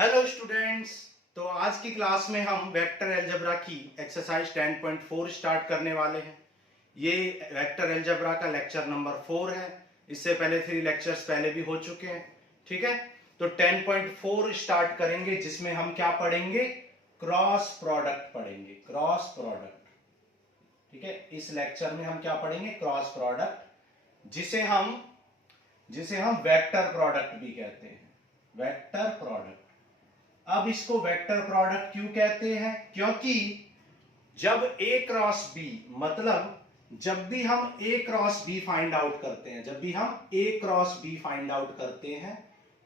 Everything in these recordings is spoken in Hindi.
Hello students. तो आज की क्लास में हम वेक्टर अलजेब्रा की एक्सरसाइज 10.4 स्टार्ट करने वाले हैं। ये वेक्टर अलजेब्रा का लेक्चर नंबर 4 है। इससे पहले 3 लेक्चर्स पहले भी हो चुके हैं। ठीक है, तो 10.4 स्टार्ट करेंगे जिसमें हम क्या पढ़ेंगे, क्रॉस प्रोडक्ट पढ़ेंगे। क्रॉस प्रोडक्ट, ठीक है, इस लेक्चर में हम क्या पढ़ेंगे, क्रॉस प्रोडक्ट, जिसे हम वेक्टर प्रोडक्ट भी कहते हैं। Vector product. अब इसको वेक्टर प्रोडक्ट क्यों कहते हैं, क्योंकि जब ए क्रॉस बी, मतलब जब भी हम ए क्रॉस बी फाइंड आउट करते हैं,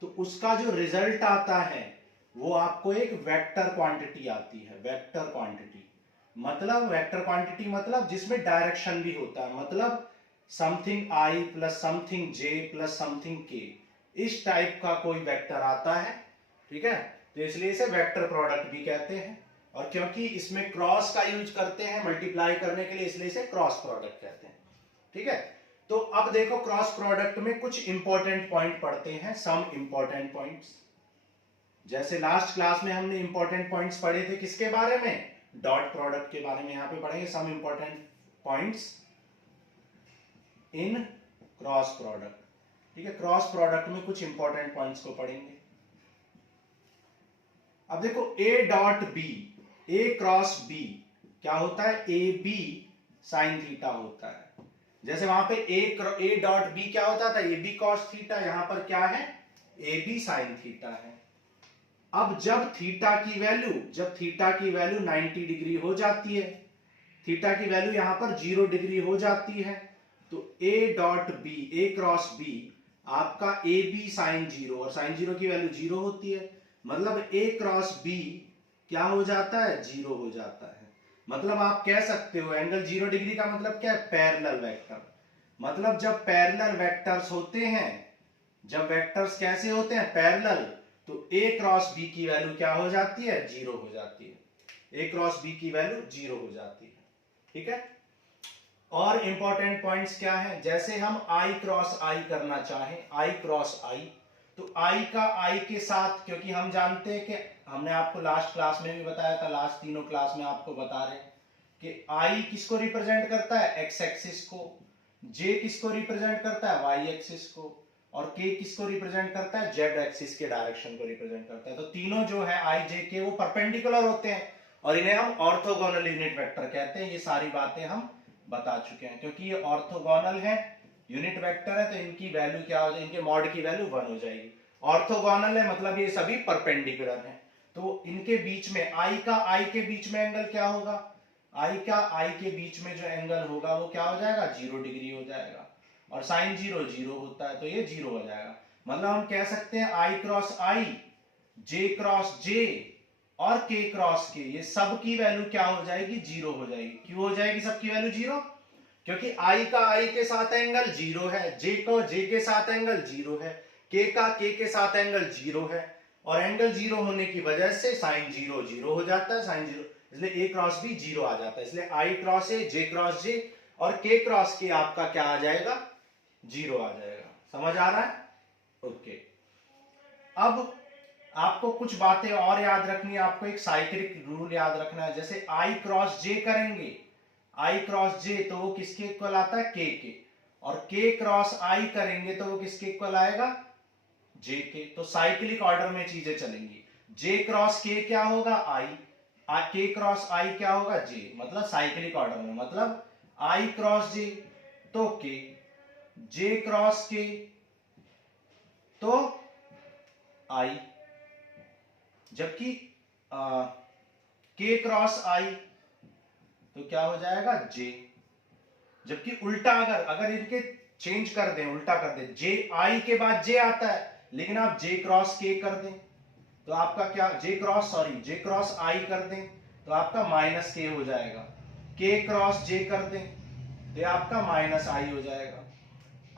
तो उसका जो रिजल्ट आता है वो आपको एक वेक्टर क्वांटिटी आती है। वेक्टर क्वांटिटी मतलब जिसमें डायरेक्शन भी होता है, मतलब something I plus something J plus something के, इस टाइप का कोई वेक्टर आता है। ठीक है, तो इसलिए इसे वेक्टर प्रोडक्ट भी कहते हैं। और क्योंकि इसमें क्रॉस का यूज करते हैं मल्टीप्लाई करने के लिए, इसलिए इसे क्रॉस प्रोडक्ट कहते हैं। ठीक है, तो अब देखो क्रॉस प्रोडक्ट में कुछ इंपॉर्टेंट पॉइंट पढ़ते हैं, सम इंपॉर्टेंट पॉइंट्स। जैसे लास्ट क्लास में हमने इंपॉर्टेंट पॉइंट्स पढ़े थे, किसके बारे में, डॉट प्रोडक्ट के बारे में। यहां पे पढ़ेंगे some important points in cross product. ठीक है, क्रॉस प्रोडक्ट में कुछ इंपॉर्टेंट पॉइंट्स को पढ़ेंगे। अब देखो A dot B, A cross B क्या होता है, ए बी साइन थीटा होता है। जैसे वहां पे ए डॉट बी क्या होता था, ए बी कॉस थीटा, यहां पर क्या है, ए बी साइन थीटा है। अब जब थीटा की वैल्यू 90 डिग्री हो जाती है, थीटा की वैल्यू यहां पर 0 डिग्री हो जाती है, तो A dot B, A cross B आपका ए बी साइन 0, और साइन 0 की वैल्यू 0 होती है, मतलब ए क्रॉस बी क्या हो जाता है, 0 हो जाता है। मतलब आप कह सकते हो एंगल 0 डिग्री का मतलब क्या है, पैरेलल वेक्टर। मतलब जब पैरेलल वेक्टर्स होते हैं, जब वेक्टर्स कैसे होते हैं, पैरेलल, तो ए क्रॉस बी की वैल्यू क्या हो जाती है, 0 हो जाती है। ए क्रॉस बी की वैल्यू 0 हो जाती है। ठीक है, और इंपॉर्टेंट पॉइंट्स क्या है, जैसे हम आई क्रॉस आई करना चाहें, आई क्रॉस आई, तो आई का आई के साथ, क्योंकि हम जानते हैं कि हमने आपको लास्ट क्लास में भी बताया था, लास्ट तीनों क्लास में आपको बता रहे कि आई किसको रिप्रेजेंट करता है, एक्स एक्सिस को, जे किसको रिप्रेजेंट करता है, वाई एक्सिस को, और के किसको रिप्रेजेंट करता है, जेड एक्सिस के डायरेक्शन को रिप्रेजेंट करता है। तो तीनों जो है आई जे के वो परपेंडिकुलर होते हैं, और इन्हें हम ऑर्थोगोनल यूनिट वेक्टर कहते हैं। ये सारी बातें हम बता चुके हैं। क्योंकि ये ऑर्थोगोनल है, यूनिट वेक्टर है, तो इनकी वैल्यू क्या हो जाएगी, इनके मॉड की वैल्यू 1 हो जाएगी। ऑर्थोगोनल है मतलब ये सभी परपेंडिकुलर हैं, तो इनके बीच में आई का आई के बीच में एंगल क्या होगा, आई का आई के बीच में जो एंगल होगा वो क्या हो जाएगा, 0 डिग्री हो जाएगा, और साइन 0 0 होता है, तो ये 0 हो जाएगा। मतलब हम कह सकते हैं आई क्रॉस आई, जे क्रॉस जे और के क्रॉस के, ये सब की वैल्यू क्या हो जाएगी, 0 हो जाएगी। क्यों हो जाएगी सबकी वैल्यू 0, क्योंकि आई का आई के साथ एंगल 0 है, जे को जे के साथ एंगल 0 है, के का के के साथ एंगल 0 है, और एंगल 0 होने की वजह से साइन 0 0 हो जाता है, साइन 0, इसलिए ए क्रॉस भी 0 आ जाता है। इसलिए आई क्रॉस ए, जे क्रॉस जे और के क्रॉस के आपका क्या आ जाएगा, 0 आ जाएगा। समझ आ रहा है, ओके। अब आपको कुछ बातें और याद रखनी है, आपको एक साइक्लिक रूल याद रखना है। जैसे आई क्रॉस जे करेंगे, आई क्रॉस जे, तो वो किसके इक्वल आता है, के, और के क्रॉस आई करेंगे तो वो किसके इक्वल आएगा, जे के। तो साइक्लिक ऑर्डर में चीजें चलेंगी। जे क्रॉस के क्या होगा, आई, के क्रॉस आई क्या होगा, जे, मतलब साइक्लिक ऑर्डर में, मतलब आई क्रॉस जे तो के, जे क्रॉस के तो आई, जबकि के क्रॉस आई तो क्या हो जाएगा, जे। जबकि उल्टा अगर इनके चेंज कर दें, उल्टा कर दें, जे आई के बाद जे आता है, लेकिन आप जे क्रॉस के कर दें तो आपका क्या, जे क्रॉस आई कर दें तो आपका माइनस के हो जाएगा, के क्रॉस जे कर दें तो आपका माइनस आई हो जाएगा,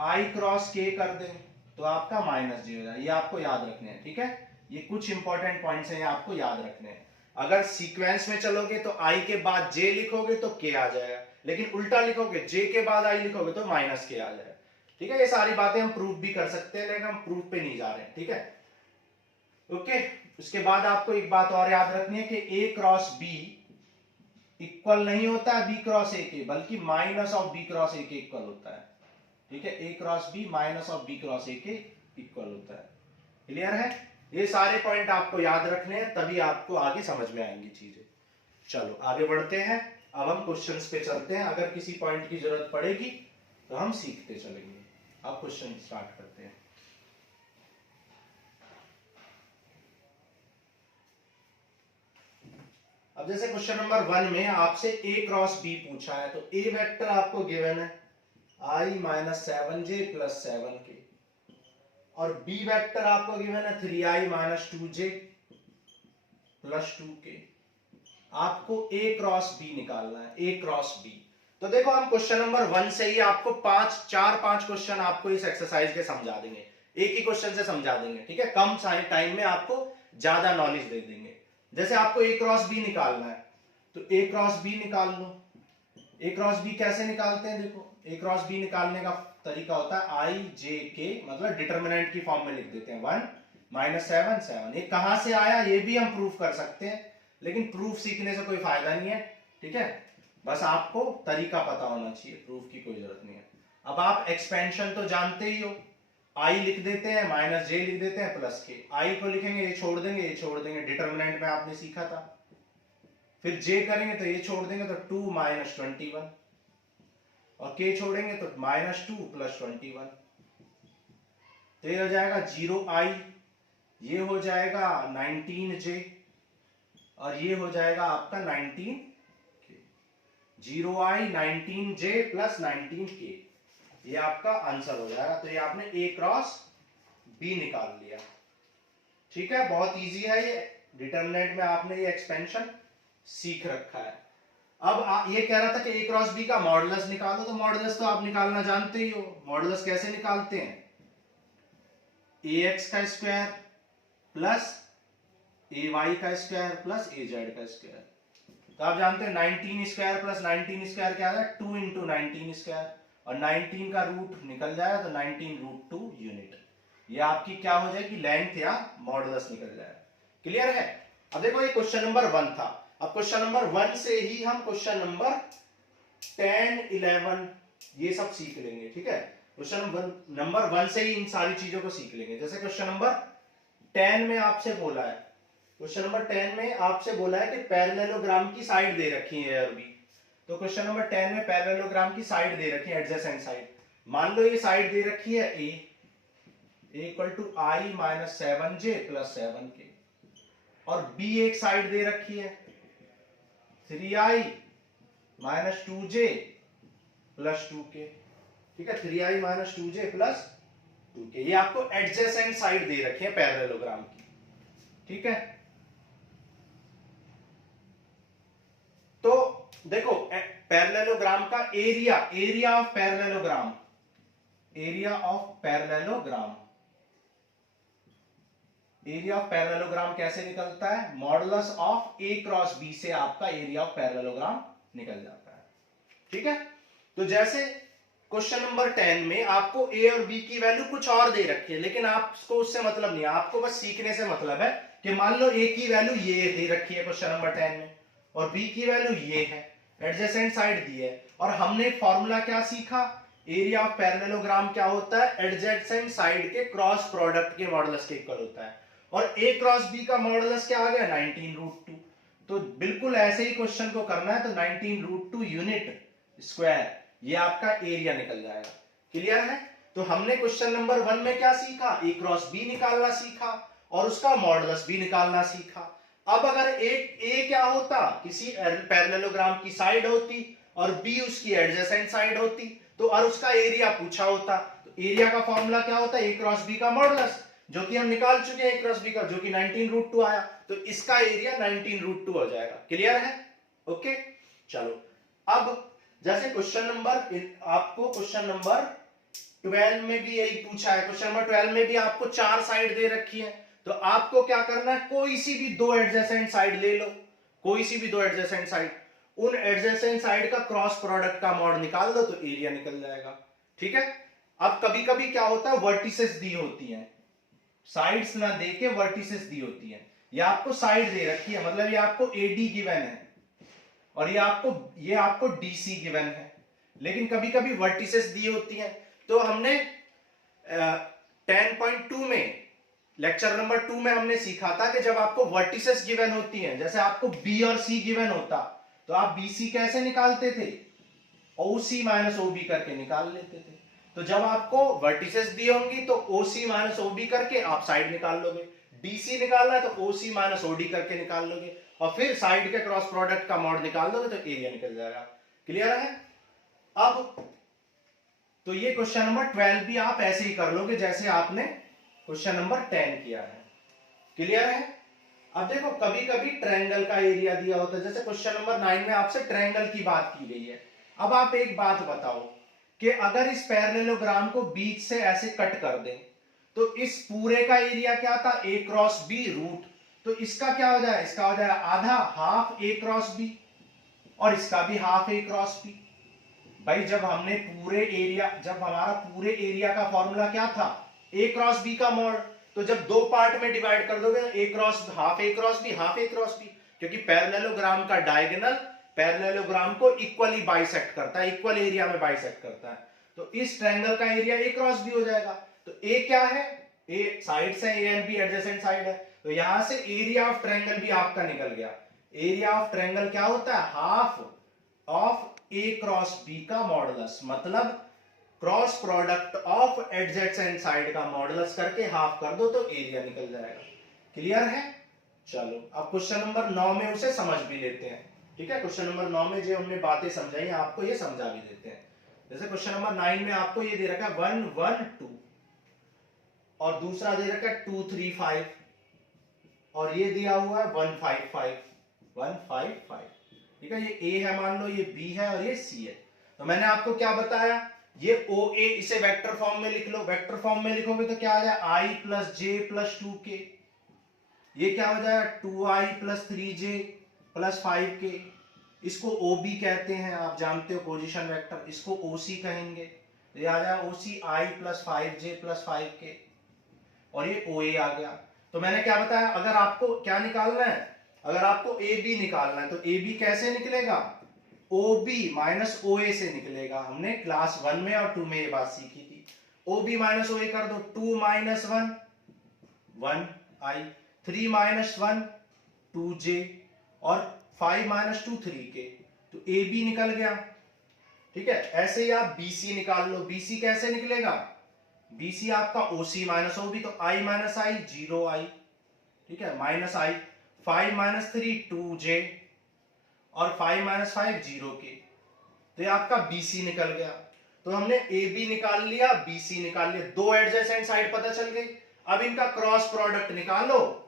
आई क्रॉस के कर दें तो आपका माइनस जे हो जाएगा। ये आपको याद रखने हैं। ठीक है, ये कुछ इंपॉर्टेंट पॉइंट्स हैं, ये आपको याद रखने हैं। अगर सीक्वेंस में चलोगे तो आई के बाद जे लिखोगे तो के आ जाएगा, लेकिन उल्टा लिखोगे, जे के बाद आई लिखोगे तो माइनस के आ जाएगा। ठीक है, ये सारी बातें हम प्रूफ भी कर सकते हैं, लेकिन हम प्रूफ पे नहीं जा रहे हैं। ठीक है, ओके। उसके बाद आपको एक बात और याद रखनी है कि ए क्रॉस बी इक्वल नहीं होता है बी क्रॉस ए के, बल्कि minus of B cross A के इक्वल होता है। ठीक है, A cross B minus of B cross A के इक्वल होता है। क्लियर है? ये सारे पॉइंट आपको याद रखने हैं, तभी आपको आगे समझ में आएंगी चीजें। चलो आगे बढ़ते हैं, अब हम क्वेश्चंस पे चलते हैं। अगर किसी पॉइंट की जरूरत पड़ेगी तो हम सीखते चलेंगे। अब क्वेश्चन स्टार्ट करते हैं। अब जैसे क्वेश्चन नंबर 1 में आपसे a क्रॉस b पूछा है, तो a वेक्टर आपको गिवन है i minus 7j plus 7k, और b वेक्टर आपको गिवन है 3i minus 2j plus 2k। आपको a क्रॉस b निकालना है, a क्रॉस b। तो देखो हम क्वेश्चन नंबर 1 से ही आपको 5 क्वेश्चन आपको इस एक्सरसाइज के समझा देंगे, एक ही क्वेश्चन से समझा देंगे। ठीक है, कम टाइम में आपको ज्यादा नॉलेज दे देंगे। जैसे आपको a क्रॉस b निकालना है, तो a क्रॉस b निकाल लो। a क्रॉस b कैसे निकालते हैं? देखो a क्रॉस b निकालने का तरीका होता है i j k, मतलब डिटरमिनेंट की फॉर्म में लिख देते हैं 1 माइनस 7 7। ये कहां से आया ये भी हम प्रूफ कर सकते हैं, लेकिन प्रूफ सीखने से कोई फायदा नहीं है। ठीक है, बस आपको तरीका पता होना चाहिए, प्रूफ की कोई जरूरत नहीं है। अब आप एक्सपेंशन तो जानते ही हो, i लिख देते हैं माइनस j लिख देते हैं प्लस k। i को लिखेंगे, ये छोड़ देंगे, ये छोड़ देंगे, डिटरमिनेंट में आपने सीखा था। फिर j करेंगे तो ये छोड़ देंगे तो 2 माइनस 21, और k छोड़ेंगे तो माइनस 2 प्लस 21। तो ये हो जाएगा 0i, ये हो जाएगा 19j, और ये हो जाएगा आपका 19k। 0i 19j plus 19k, ये आपका आंसर हो जाएगा। तो ये आपने a क्रॉस b निकाल लिया। ठीक है, बहुत इजी है ये, डिटरमिनेंट में आपने ये एक्सपेंशन सीख रखा है। अब ये कह रहा था कि a क्रॉस b का मॉडुलस निकालो, तो मॉडुलस तो आप निकालना जानते ही हो। मॉडुलस कैसे निकालते हैं? ax का स्क्वायर प्लस ay का स्क्वायर प्लस az का स्क्वायर। तो आप जानते हैं 19 स्क्वायर प्लस 19 स्क्वायर क्या है? 2 इंटू 19 स्क्वायर, और 19 का रूट निकल जाएगा तो 19 रूट 2 यूनिट। ये आपकी क्या हो जाएगी? लेंथ या मॉडुलस निकल जाएगा। क्लियर है? अब देखो ये क्वेश्चन नंबर 1 था। अब क्वेश्चन नंबर 1 से ही हम क्वेश्चन नंबर 10 11 ये सब सीख लेंगे। ठीक है, क्वेश्चन नंबर 1 से ही इन सारी चीजों को सीख लेंगे। जैसे क्वेश्चन नंबर 10 में आपसे बोला है, क्वेश्चन नंबर 10 में आपसे बोला है कि पैरेललोग्राम की साइड दे रखी है ए और बी। तो क्वेश्चन नंबर 10 में पैरेललोग्राम की साइड दे रखी है, एडजेसेंट साइड। मान लो ये साइड दे रखी है a equal to i minus 7j plus 7k, और b एक साइड दे रखी है 3i minus 2j plus 2k। ठीक है, 3i minus 2j plus 2k, ये आपको एडजेसेंट साइड दे रखी है पैरेललोग्राम की। ठीक है, तो देखो पैरेललोग्राम का area of parallelogram, area of parallelogram कैसे निकलता है? Modulus of a cross b से आपका एरिया ऑफ पैरेललोग्राम निकल जाता है। ठीक है, तो जैसे क्वेश्चन नंबर 10 में आपको a और b की वैल्यू कुछ और दे रखी है, लेकिन आपको उससे मतलब नहीं है, आपको बस सीखने से मतलब है कि मान लो a की वैल्यू ये दे रखी है क्वेश्चन नंबर 10 में, और b की वैल्यू ये है, एडजेसेंट साइड दी है, और हमने फॉर्मूला क्या सीखा? एरिया ऑफ पैरेललोग्राम क्या होता है? एडजेसेंट साइड के क्रॉस प्रोडक्ट के मॉडुलस के इक्वल होता है। और a क्रॉस b का मॉडुलस क्या आ गया? 19 रूट 2। तो बिल्कुल ऐसे ही क्वेश्चन को करना है, तो 19 रूट 2 यूनिट स्क्वायर, ये आपका एरिया निकल जाएगा। क्लियर है? तो हमने क्वेश्चन नंबर 1 में क्या सीखा? a क्रॉस b निकालना सीखा, और उसका मॉडुलस भी निकालना सीखा। अब अगर एक a क्या होता? किसी पैरेललोग्राम की साइड होती, और b उसकी एडजेसेंट साइड होती, तो और उसका एरिया पूछा होता, तो एरिया का फॉर्मूला क्या होता है? a क्रॉस b का मॉडुलस, जो कि हम निकाल चुके हैं a क्रॉस b का, जो कि 19 रूट 2 आया, तो इसका एरिया 19 रूट 2 हो जाएगा। क्लियर है? ओके, चलो अब जैसे क्वेश्चन नंबर, आपको क्वेश्चन नंबर 12 में भी यही पूछा है। क्वेश्चन नंबर 12 में भी आपको 4 साइड दे रखी है, तो आपको क्या करना है? कोई सी भी 2 एडजेसेंट साइड ले लो, कोई सी भी 2 एडजेसेंट साइड, उन एडजेसेंट साइड का क्रॉस प्रोडक्ट का मॉड निकाल दो, तो एरिया निकल जाएगा। ठीक है, अब कभी कभी क्या होता है? वर्टिसेस दी होती हैं, साइड्स ना देके वर्टिसेस दी होती हैं, ये आपको साइड दे रखी है, मतलब ये आपको AD गिवन है और ये आपको DC गिवन है, लेकिन कभी कभी वर्टिसेस दी होती हैं। तो हमने 10.2 में, लेक्चर नंबर 2 में हमने सीखा था कि जब आपको वर्टिसेस गिवन होती हैं, जैसे आपको B और C गिवन होता, तो आप BC कैसे निकालते थे? OC माइनस OB करके निकाल लेते थे। तो जब आपको वर्टिसेस दी होंगी तो OC माइनस OB करके आप साइड निकाल लोगे, DC निकालना है तो OC माइनस OD करके निकाल लोगे, और फिर साइड के क्रॉस प्रोडक्ट का मॉड निकाल दोगे तो एरिया निकल जाएगा। क्लियर है? अब तो ये क्वेश्चन नंबर 12 भी आप ऐसे ही कर लोगे जैसे आपने क्वेश्चन नंबर 10 किया है। क्लियर है? अब देखो कभी कभी ट्रायंगल का एरिया दिया होता है, जैसे क्वेश्चन नंबर 9 में आपसे ट्रायंगल की बात की गई है। अब आप एक बात बताओ कि अगर इस पैरेललोग्राम को बीच से ऐसे कट कर दें तो इस पूरे का एरिया क्या था? A क्रॉस B रूट, तो इसका क्या हो जाए? इसका हो जाए आधा, हाफ A क्रॉस B, और इसका भी हाफ A क्रॉस B। भाई जब हमारा पूरे एरिया का फॉर्मूला क्या था? A क्रॉस B का मॉड। तो जब दो पार्ट में डिवाइड कर दोगे, A cross half A cross B, half A cross B, क्योंकि पैरेललोग्राम का डायगोनल पैरेललोग्राम को इक्वली बाइसेक्ट करता है, इक्वल एरिया में बाइसेक्ट करता है। तो इस ट्रायंगल का एरिया A क्रॉस B हो जाएगा। तो A क्या है? A साइड से A and B adjacent side है, तो यहां से एरिया ऑफ ट्रायंगल भी आपका निकल गया। एरिया ऑफ ट्रायंगल क्या होता है? Half of A cross B का मॉडुलस, मतलब cross product of adjacent side का मॉडुलस करके हाफ कर दो तो एरिया निकल जाएगा। क्लियर है? चलो अब क्वेश्चन नंबर 9 में उसे समझ भी लेते हैं। ठीक है, क्वेश्चन नंबर 9 में जो हमने बातें समझाई आपको ये समझा भी देते हैं। जैसे क्वेश्चन नंबर 9 में आपको ये दे रखा है 1 1 2 और दूसरा दे रखा है 2 3 5 और ये दिया हुआ है 1 5 5 1 5 5। ठीक है, ये A है मान लो, ये B है और ये C है। तो मैंने आपको क्या बताया? ये OA इसे वेक्टर फॉर्म में लिख लो। वेक्टर फॉर्म में लिखोगे तो क्या आ जाए? I plus J plus 2K। ये क्या हो जाएगा? 2I plus 3J plus 5K। इसको OB कहते हैं, आप जानते हो पोजीशन वेक्टर। इसको OC कहेंगे। ये आ जाएगा OC I plus 5J plus 5K और ये OA आ गया। तो मैंने क्या बताया? अगर आपको क्या निकालना है? अगर आपको AB निकालना है तो AB कैसे निकलेगा? OB माइनस OA से निकलेगा। हमने क्लास 1 में और 2 में ये बात सीखी थी। OB माइनस OA कर दो, 2 माइनस 1 1I, 3 माइनस 1 2J और 5 माइनस 2 3K। तो AB निकल गया। ठीक है, ऐसे ही आप BC निकाल लो। BC कैसे निकलेगा? BC आपका OC माइनस OB, तो I माइनस I 0I। ठीक है, माइनस I, 5 माइनस 3 2J और 5 माइनस 5 0K। तो ये आपका BC निकल गया। तो हमने AB निकाल लिया, BC निकाल लिया, दो एडजेसेंट साइड पता चल गई। अब इनका क्रॉस प्रोडक्ट निकालो।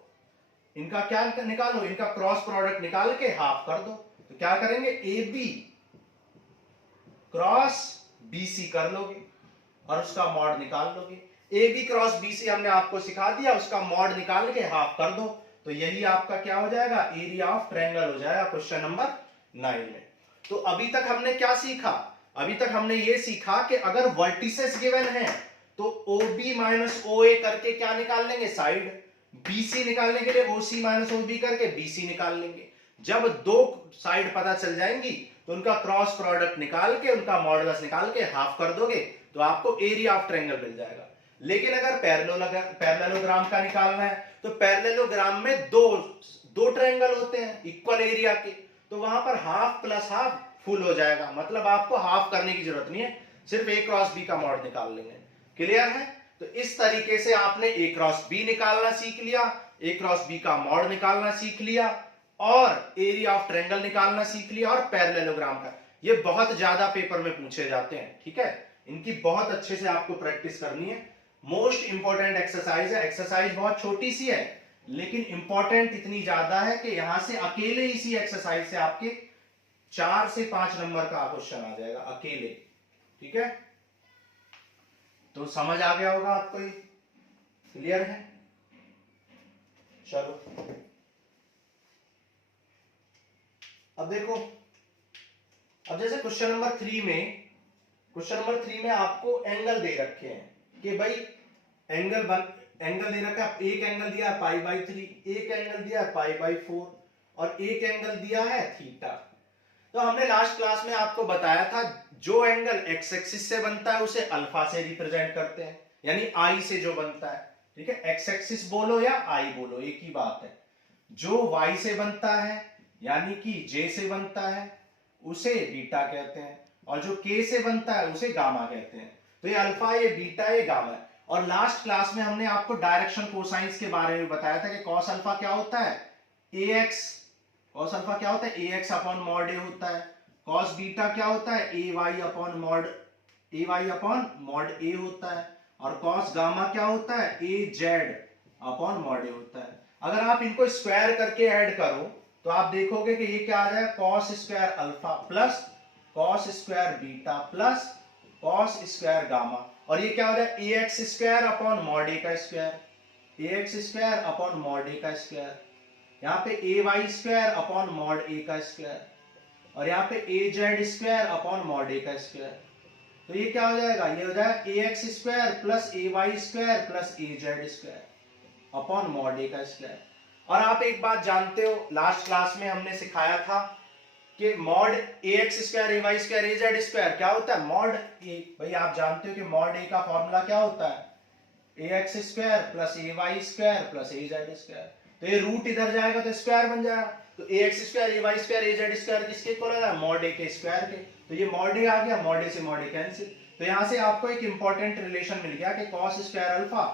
इनका क्या निकालो? इनका क्रॉस प्रोडक्ट निकाल के हाफ कर दो। तो क्या करेंगे? AB क्रॉस BC कर लोगे और उसका मॉड निकाल लोगे। AB क्रॉस BC हमने आपको सिखा दिया, उसका मॉड निकाल के हाफ कर दो। तो यही आपका क्या हो जाएगा? एरिया ऑफ ट्रायंगल हो जाएगा क्वेश्चन नंबर 9 में। तो अभी तक हमने क्या सीखा? अभी तक हमने ये सीखा कि अगर वर्टिसेस गिवन है तो OB माइनस OA करके क्या निकाल लेंगे? साइड। BC निकालने के लिए OC माइनस OB करके BC निकाल लेंगे। जब दो साइड पता चल जाएंगी तो उनका क्रॉस प्रोडक्ट निकाल के उनका मॉडुलस निकाल के हाफ कर दोगे तो आपको एरिया ऑफ ट्रायंगल मिल जाएगा। लेकिन अगर पैरेललोग्राम का निकालना है तो पैरेललोग्राम में दो ट्रायंगल होते हैं इक्वल एरिया के, तो वहां पर हाफ प्लस हाफ फुल हो जाएगा। मतलब आपको हाफ करने की जरूरत नहीं है, सिर्फ A क्रॉस B का मॉड निकाल लेंगे। क्लियर है? तो इस तरीके से आपने A क्रॉस B निकालना सीख लिया, A क्रॉस B का मॉड निकालना सीख लिया और एरिया ऑफ ट्रायंगल निकालना सीख लिया और पैरेललोग्राम का। ये बहुत ज्यादा पेपर में पूछे जाते हैं। ठीक है, इनकी बहुत अच्छे से आपको प्रैक्टिस करनी है। मोस्ट इंपॉर्टेंट एक्सरसाइज है। एक्सरसाइज बहुत छोटी सी है लेकिन इंपॉर्टेंट इतनी ज्यादा है कि यहां से अकेले इसी एक्सरसाइज से आपके 4 से 5 नंबर का क्वेश्चन आ जाएगा अकेले। ठीक है, तो समझ आ गया होगा आपको, ये क्लियर है? चलो अब देखो, अब जैसे क्वेश्चन नंबर 3 में आपको एंगल दे रखे हैं कि भाई एंगल एंगल दे रखा है, एक एंगल दिया है पाई बाई 3, एक एंगल दिया है पाई बाई 4 और एक एंगल दिया है थीटा। तो हमने लास्ट क्लास में आपको बताया था जो एंगल एक्स एक्सिस से बनता है उसे अल्फा से रिप्रेजेंट करते हैं, यानी आई से जो बनता है, ठीक है, एक्स एक्सिस बोलो या आई बोलो एक ही बात है। जो वाई से बनता है यानी कि जे से बनता है उसे बीटा कहते हैं, और जो के से बनता है उसे गामा कहते हैं। तो ये अल्फा, ये बीटा, ये गामा है। और लास्ट क्लास में हमने आपको डायरेक्शन कोसाइंस के बारे में बताया था कि कॉस अल्फा क्या होता है, ax, कॉस अल्फा क्या होता है ax अपॉन मॉड ए होता है। कॉस बीटा क्या होता है ay अपॉन मॉड ए होता है। और कॉस गामा क्या होता है az अपॉन मॉड ए होता है। अगर आप इनको स्क्वायर करके ऐड करो तो आप देखोगे कि ये क्या आ जाएगा, cos square alpha plus cos square beta plus cos square gamma, और ये क्या हो जाएगा ax square upon mod a का square, ax square upon mod a का स्क्वायर, यहाँ पे ay square upon mod a का स्क्वायर, और यहाँ पे az square upon mod a का स्क्वायर। तो ये क्या हो जाएगा, ये हो जाएगा ax square plus ay square plus az square upon mod a का स्क्वायर। और आप एक बात जानते हो, लास्ट क्लास में हमने सिखाया था कि mod ax square ay square az square क्या होता है, मॉड ए। भाई आप जानते हो कि मॉड ए का फॉर्मूला क्या होता है ax square plus ay square plus az square. तो ये रूट इधर जाएगा तो स्क्वायर बन जाएगा, तो ax square ay square az square किसके इक्वल है, मॉड ए के स्क्वायर के। तो ये मॉड ए आ गया, मॉड ए से मॉड ए कैंसिल। तो यहां से आपको एक इंपॉर्टेंट रिलेशन मिल गया कि cos square alpha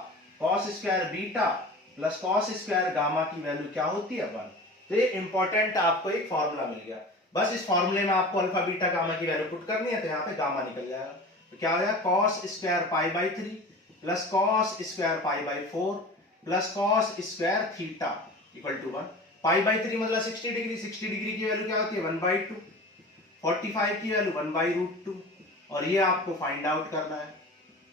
cos square beta plus cos square gamma की वैल्यू क्या होती है 1। तो ये इंपॉर्टेंट आपको एक फॉर्मूला मिल गया। बस इस फॉर्मूले में आपको अल्फा बीटा गामा की वैल्यू पुट करनी है, तो यहाँ पे गामा निकल जाएगा। तो क्या हो जाएगा, cos square pi by 3 plus cos square pi by 4 plus cos square theta equal to 1। Pi by 3 मतलब 60 डिग्री, 60 डिग्री की वैल्यू क्या होती है 1/2, 45 की वैल्यू 1/√2, और ये आपको फाइंड आउट करना है।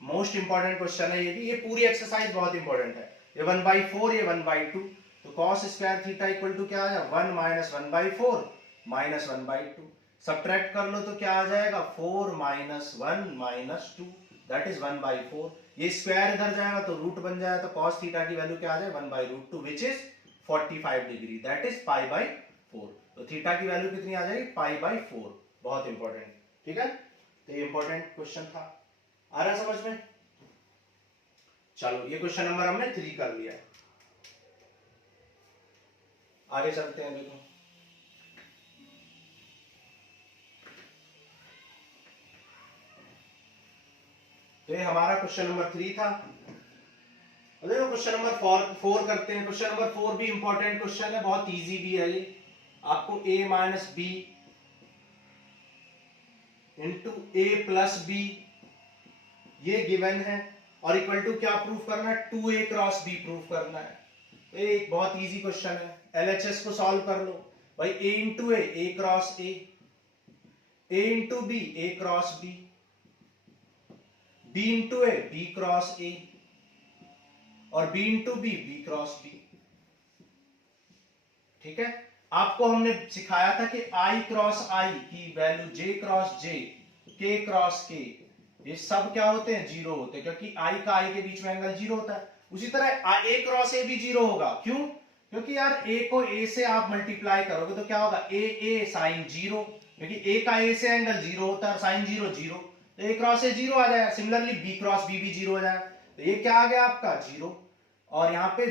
मोस्ट इंपॉर्टेंट क्वेश्चन है ये भी, ये पूरी एक्सरसाइज बहुत इंपॉर्टेंट है। ये 1/4, ये 1/2, तो cos square theta equal to क्या आ जाएगा 1 माइनस 1/4 माइनस 1/2, सब्ट्रैक्ट कर लो तो क्या आ जाएगा 4 माइनस 1 माइनस 2 दैट इज 1/4। ये स्क्वायर इधर जाएगा तो रूट बन जाएगा, तो cos थीटा की वैल्यू क्या आ जाएगा 1/√2 which is 45 degree that is π/4। तो थीटा की वैल्यू कितनी आ जाएगी π/4। बहुत इंपॉर्टेंट, ठीक है, तो ये इंपॉर्टेंट क्वेश्चन था। आ रहा समझ में? चलो ये क्वेश्चन नंबर हमने 3 कर लिया, आगे चलते हैं। देखो तो ये हमारा क्वेश्चन नंबर 3 था। देखो क्वेश्चन नंबर 4 करते हैं। क्वेश्चन नंबर 4 भी इंपॉर्टेंट क्वेश्चन है, बहुत इजी भी है ये। आपको a minus B into A plus B ये गिवन है, और इक्वल टू क्या प्रूफ करना है 2a क्रॉस b प्रूफ करना है। एक बहुत इजी क्वेश्चन है, LHS को सॉल्व कर लो भाई। a into A cross a into B a cross b, b into A b cross a, और b into B b cross b। ठीक है, आपको हमने सिखाया था कि i क्रॉस i की value j cross j, k cross k, ये सब क्या होते हैं जीरो होते हैं, क्योंकि i का i के बीच में एंगल जीरो होता है। उसी तरह a क्रॉस a भी जीरो होगा, क्यों? क्योंकि यार a को a से आप मल्टीप्लाई करोगे तो क्या होगा a साइन जीरो, क्योंकि a का a से एंगल जीरो होता है, साइन जीरो जीरो, तो a क्रॉस a जीरो आ जाएगा। सिमिलरली b क्रॉस b भी जीरो हो जाएगा, तो ये क्या आ गया आपका जीरो, और यहाँ पे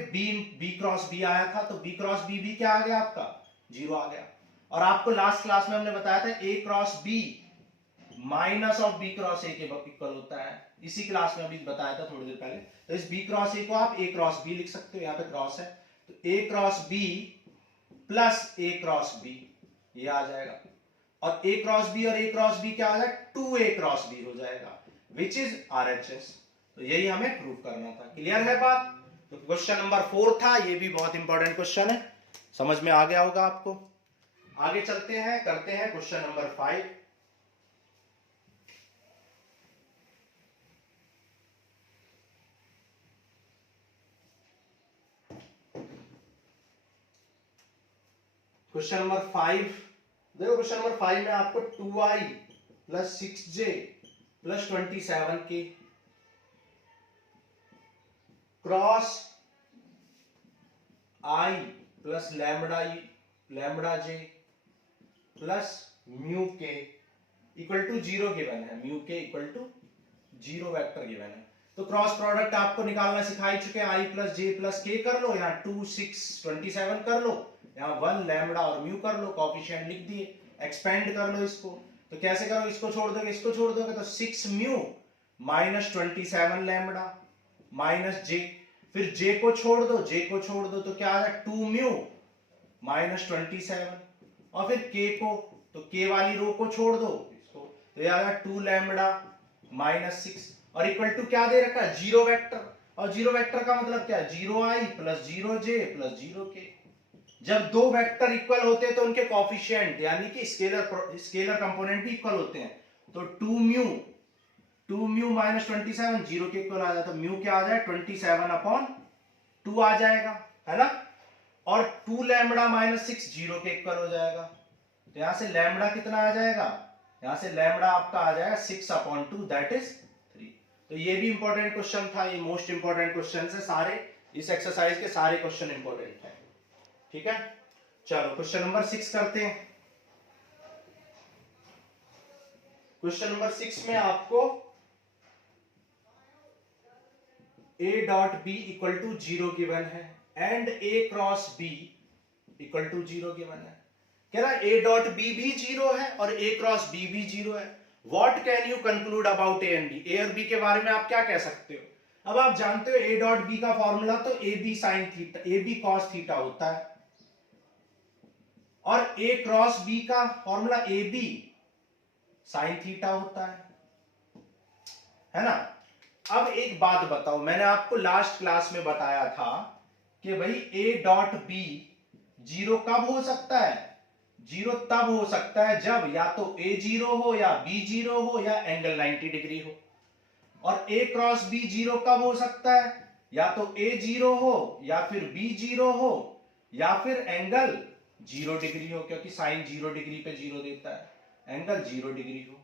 b क्रॉस b आया था, तो b क्रॉस b भी क्या आ गया आपका जीरो आ गया। और आपको लास्ट क्लास में हमने बताया था a cross b minus of b cross a के इक्वल होता है, इसी क्लास में अभी बताया था थोड़ी देर पहले। तो इस b क्रॉस a को आप a क्रॉस b लिख सकते हो, यहाँ पे क्रॉस है, तो a cross b plus a cross b ये आ जाएगा, और a क्रॉस b और a क्रॉस b क्या आ जाएगा 2a क्रॉस b हो जाएगा विच इज RHS। तो यही हमें प्रूव करना था। क्लियर है बात? तो क्वेश्चन नंबर 4 था, ये भी बहुत इंपॉर्टेंट क्वेश्चन है, समझ में आ गया होगा आपको। आगे चलते हैं, करते हैं क्वेश्चन नंबर 5। क्वेश्चन नंबर 5 देखो, क्वेश्चन नंबर 5 में आपको 2i plus 6j plus 27k cross i plus lambda j plus mu k equal to 0 given है, mu k equal to 0 vector given है। तो क्रॉस प्रोडक्ट आपको निकालना सिखा ही चुके हैं, आई प्लस जे प्लस के कर लो, यहाँ 2 6 27 कर लो, यहाँ 1 लैम्बडा और म्यू कर लो, कोएफिशिएंट लिख दिए, एक्सपेंड कर लो इसको। तो कैसे करो, इसको छोड़ दोगे इसको छोड़ दोगे तो 6 म्यू माइनस 27 लैम्बडा माइनस जे, फिर जे को छोड़ दो तो क्या आ जाए 2 म्यू माइनस 27, और फिर के को, तो के वाली रो को छोड़ दो इसको, तो यह आ जाए 2 लैम्बडा माइनस 6, और इक्वल टू क्या दे रखा है 0 वेक्टर, और 0 वेक्टर का मतलब क्या है 0 आई प्लस 0 जे प्लस 0 के। जब दो वेक्टर इक्वल होते हैं तो उनके कोएफिशिएंट यानी कि स्केलर कंपोनेंट भी इक्वल होते हैं, तो 2 म्यू माइनस 27 0 के इक्वल आ जाता है, म्यू क्या आ जाए 27 अपॉन 2 आ जाएगा, है ना, और 2 लैम्बडा माइनस 6 0 के इक्वल हो जाएगा। तो यहां से लैम्बडा कितना आ जाएगा, यहां से लैम्बडा आपका आ जाएगा 6 अपॉन 2 दैट इज 3। तो ये भी इंपॉर्टेंट क्वेश्चन था, ये मोस्ट इंपॉर्टेंट क्वेश्चन है सारे, इस एक्सरसाइज के सारे क्वेश्चन इंपॉर्टेंट है। ठीक है, चलो क्वेश्चन नंबर 6 करते हैं। क्वेश्चन नंबर 6 में आपको a dot b equal to 0 given है and a cross b equal to 0 given है। कह रहा है a डॉट b भी 0 है और a क्रॉस b भी 0 है। What can you conclude about a and b, a और b के बारे में आप क्या कह सकते हो। अब आप जानते हो a डॉट b का फॉर्मूला तो A B sine theta, A B cos theta होता है, और a क्रॉस b का formula A B sine theta होता है ना। अब एक बात बताओ, मैंने आपको लास्ट क्लास में बताया था कि भाई a डॉट b 0 कब हो सकता है, 0 तब हो सकता है जब या तो a 0 हो या b 0 हो या एंगल 90 डिग्री हो, और a क्रॉस b 0 कब हो सकता है, या तो a 0 हो या फिर b 0 हो या फिर एंगल 0 डिग्री हो, क्योंकि साइन 0 डिग्री पे 0 देता है, एंगल 0 डिग्री हो।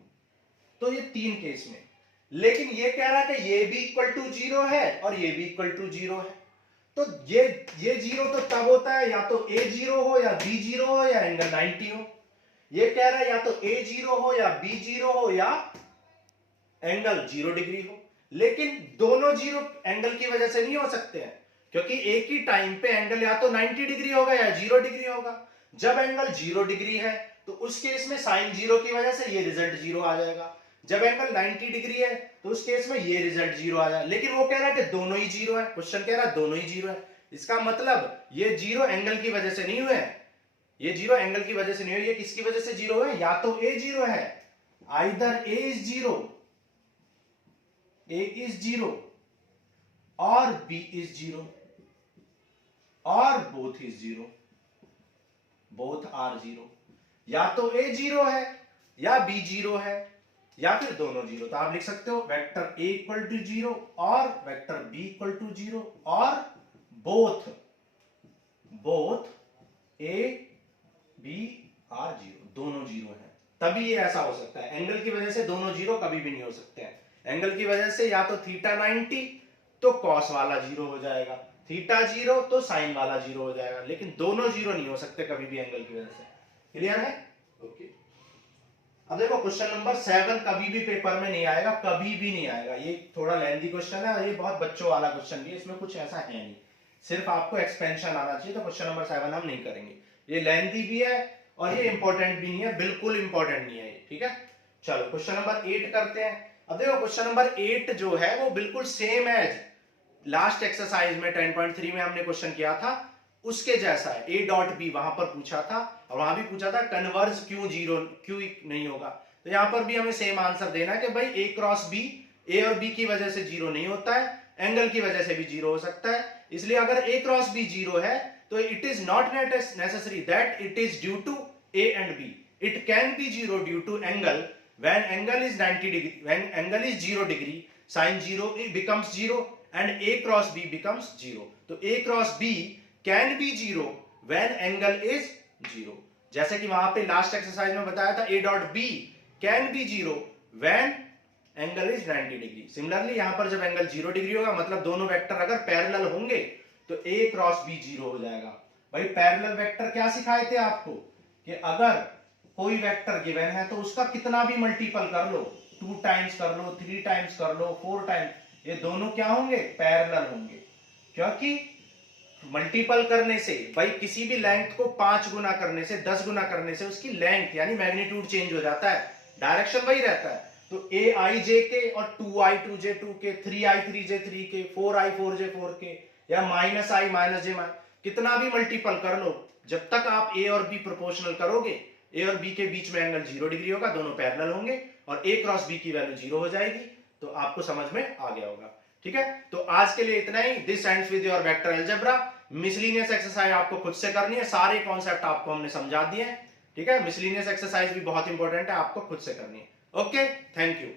तो ये 3 केस में, लेकिन ये कह रहा है कि ये भी इक्वल टू 0 है और ये भी इक्वल टू 0 है, तो ये 0 तो तब होता है या तो a 0 हो या b 0 हो या एंगल 90 हो। ये कह रहा है या तो a 0 हो या b 0 हो या एंगल 0 डिग्री हो, लेकिन दोनों 0 एंगल की वजह से नहीं हो सकते हैं, क्योंकि एक ही टाइम पे एंगल या तो 90 डिग्री होगा या 0 डिग्री होगा। जब एंगल 0 डिग्री है तो उस केस में साइन 0 की वजह से ये रिजल्ट 0 आ जाएगा, जब एंगल 90 डिग्री है तो उस केस में ये रिजल्ट 0 आ जाएगा। लेकिन वो कह रहा है कि दोनों ही 0 है, क्वेश्चन कह रहा है दोनों ही 0 है, इसका मतलब ये 0 एंगल की वजह से नहीं हुए, ये 0 एंगल की वजह से नहीं हुए, ये किसकी वजह से 0 है, या तो a 0 है, either a is 0, a is 0 और b इज 0 और बोथ इज 0, बोथ आर 0, या तो a 0 है या b 0 है या फिर दोनों 0। तो आप लिख सकते हो वेक्टर a इक्वल टू 0 और वेक्टर b इक्वल टू 0 और बोथ a b आर 0, दोनों 0 है, तभी ये ऐसा हो सकता है। एंगल की वजह से दोनों 0 कभी भी नहीं हो सकते हैं। एंगल की वजह से या तो थीटा 90 तो कॉस वाला 0 हो जाएगा, थीटा 0 तो साइन वाला 0 हो जाएगा, लेकिन दोनों 0 नहीं हो सकते कभी भी एंगल की वजह से। क्लियर है, ओके। अब देखो क्वेश्चन नंबर 7 कभी भी पेपर में नहीं आएगा, कभी भी नहीं आएगा, ये थोड़ा लेंथी क्वेश्चन है और ये बहुत बच्चों वाला क्वेश्चन भी है, इसमें कुछ ऐसा है नहीं, सिर्फ आपको एक्सपेंशन आना चाहिए। तो क्वेश्चन नंबर 7 हम नहीं करेंगे, ये लेंथी भी है और ये इंपॉर्टेंट भी नहीं है, बिल्कुल इंपॉर्टेंट नहीं है ये, ठीक है। चलो क्वेश्चन नंबर 8 करते हैं। अब देखो क्वेश्चन नंबर 8 जो है वो बिल्कुल सेम एज लास्ट एक्सरसाइज में 10.3 में हमने क्वेश्चन किया था उसके जैसा है। a डॉट बी वहां पर पूछा था और वहां भी पूछा था कन्वर्ज क्यों 0 क्यों नहीं होगा, तो यहां पर भी हमें सेम आंसर देना है कि भाई a क्रॉस b, a और b की वजह से 0 नहीं होता है, एंगल की वजह से भी 0 हो सकता है। इसलिए अगर a क्रॉस b 0 है तो it is not necessary that it is due to a and b, it can be 0 due to angle when angle is 90 degree, when angle is 0 degree, sin 0 becomes 0 and a cross b becomes 0. तो a cross b can be 0 when angle is 0. जैसे कि वहां पे लास्ट एक्सरसाइज में बताया था a dot b can be 0 when angle is 90 degree. Similarly यहां पर जब एंगल 0 डिग्री होगा मतलब दोनों वेक्टर अगर पैरेलल होंगे तो a क्रॉस b 0 हो जाएगा। भाई पैरेलल वेक्टर क्या सिखाए थे आपको कि अगर कोई वेक्टर गिवन है तो उसका कितना भी मल्टीपल कर लो, 2 टाइम्स कर लो, 3 टाइम्स कर लो, 4 टाइम्स, ये दोनों क्या होंगे, पैरेलल होंगे। क्योंकि मल्टीपल करने से भाई किसी भी लेंथ को 5 गुना करने से, 10 गुना करने से उसकी लेंथ यानी मैग्नीट्यूड चेंज हो जाता है, डायरेक्शन वही रहता है। तो ए आई जे के और 2i2j 2 के, 3i3j 3 के, 4i4j 4 के, या माइनस आई माइनस जे कितना भी मल्टीपल कर लो, जब तक आप ए और बी प्रोपोर्शनल करोगे, ए और बी के बीच में एंगल 0 डिग्री होगा, दोनों पैरेलल होंगे और ए क्रॉस बी की वैल्यू 0 हो जाएगी। तो आपको समझ में आ गया होगा। ठीक है, तो आज के लिए इतना ही। This ends with your vector algebra. Miscellaneous exercise आपको खुद से करनी है, सारे कॉन्सेप्ट आपको हमने समझा दिए हैं। ठीक है, मिसलिनियस एक्सरसाइज भी बहुत इंपॉर्टेंट है, आपको खुद से करनी है। Okay, thank you.